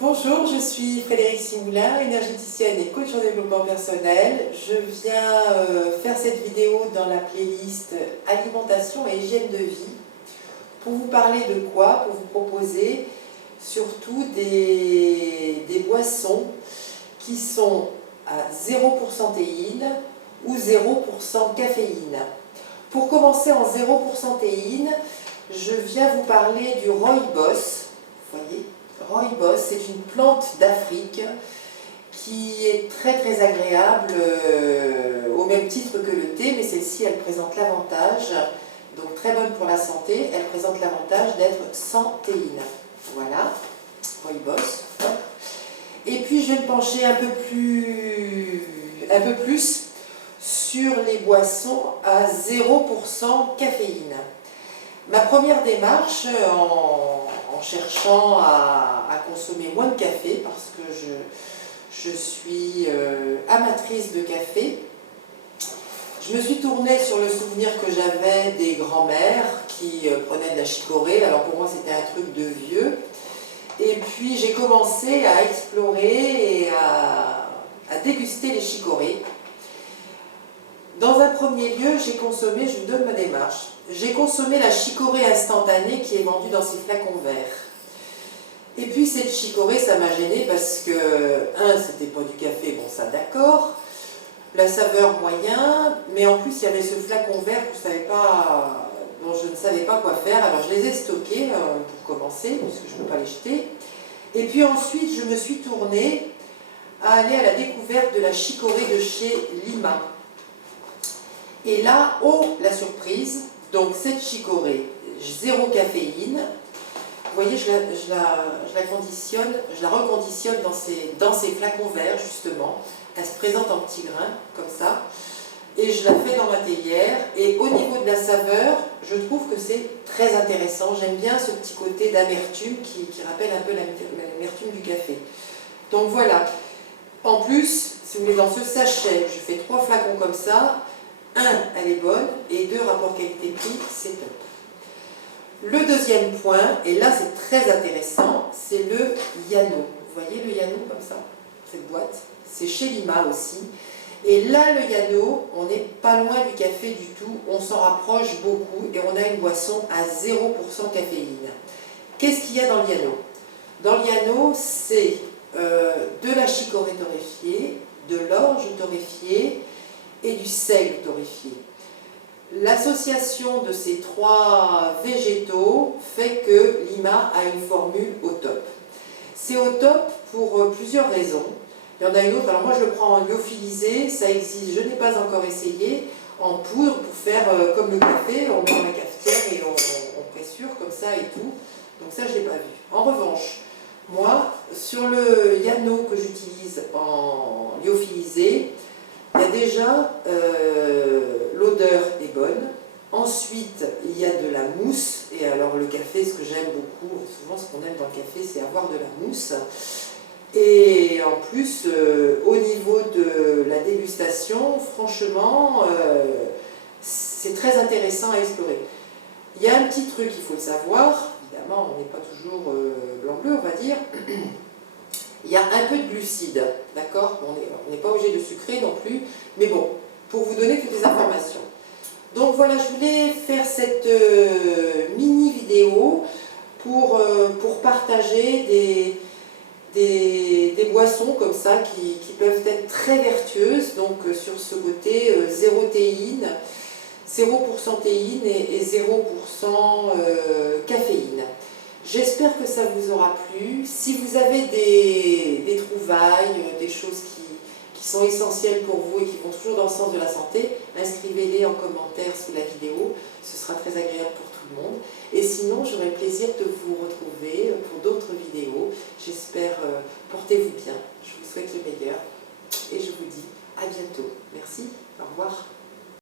Bonjour, je suis Frédéric Simoulin, énergéticienne et coach en développement personnel. Je viens faire cette vidéo dans la playlist alimentation et hygiène de vie pour vous parler de quoi? Pour vous proposer surtout des boissons qui sont à 0% théine ou 0% caféine. Pour commencer en 0% théine, je viens vous parler du rooibos. Vous voyez, rooibos, c'est une plante d'Afrique qui est très agréable au même titre que le thé, mais celle-ci elle présente l'avantage, donc très bonne pour la santé, elle présente l'avantage d'être sans théine. Voilà, rooibos. Et puis je vais me pencher un peu plus sur les boissons à 0% caféine. Ma première démarche en cherchant à consommer moins de café, parce que je suis amatrice de café, je me suis tournée sur le souvenir que j'avais des grands-mères qui prenaient de la chicorée. Alors pour moi c'était un truc de vieux. Et puis j'ai commencé à explorer et à déguster les chicorées. Dans un premier lieu, j'ai consommé, je vous donne ma démarche, j'ai consommé la chicorée instantanée qui est vendue dans ces flacons verts. Et puis cette chicorée, ça m'a gênée parce que, c'était pas du café, bon ça d'accord, la saveur moyen, mais en plus il y avait ce flacon vert dont je ne savais pas quoi faire, alors je les ai stockés pour commencer, puisque je ne peux pas les jeter. Et puis ensuite, je me suis tournée à aller à la découverte de la chicorée de chez Lima. Et là, oh, la surprise, donc cette chicorée, 0 caféine, vous voyez, je la reconditionne dans ces flacons verts, justement. Elle se présente en petits grains, comme ça, et je la fais dans ma théière. Et au niveau de la saveur, je trouve que c'est très intéressant. J'aime bien ce petit côté d'amertume qui rappelle un peu l'amertume du café. Donc voilà. En plus, si vous voulez, dans ce sachet, je fais 3 flacons comme ça. 1, elle est bonne, et 2, rapport qualité-prix, c'est top. Le deuxième point, et là c'est très intéressant, c'est le Yano. Vous voyez le Yano comme ça, cette boîte, c'est chez Lima aussi. Et là le Yano, on n'est pas loin du café du tout, on s'en rapproche beaucoup et on a une boisson à 0% caféine. Qu'est-ce qu'il y a dans le Yano? Dans le Yano, c'est de la chicorée torréfiée, de l'orge torréfiée, et du sel torréfié. L'association de ces 3 végétaux fait que Lima a une formule au top. C'est au top pour plusieurs raisons. Il y en a une autre, alors moi je le prends en lyophilisé, ça existe, je n'ai pas encore essayé, en poudre pour faire comme le café, on met dans la cafetière et on pressure comme ça et tout. Donc ça je ne l'ai pas vu. En revanche, moi, sur le Yano que j'utilise en lyophilisé, il y a déjà, l'odeur est bonne, ensuite il y a de la mousse, et alors le café, ce que j'aime beaucoup, souvent ce qu'on aime dans le café c'est avoir de la mousse, et en plus au niveau de la dégustation, franchement, c'est très intéressant à explorer. Il y a un petit truc, il faut le savoir, évidemment on n'est pas toujours blanc-bleu on va dire, il y a un peu de glucides, d'accord? On n'est pas obligé de sucrer non plus, mais bon, pour vous donner toutes les informations. Donc voilà, je voulais faire cette mini vidéo pour partager des boissons comme ça qui peuvent être très vertueuses, donc sur ce côté 0 théine, 0% théine et 0% caféine. J'espère que ça vous aura plu. Si vous avez des trouvailles, des choses qui sont essentielles pour vous et qui vont toujours dans le sens de la santé, inscrivez-les en commentaire sous la vidéo. Ce sera très agréable pour tout le monde. Et sinon, j'aurai le plaisir de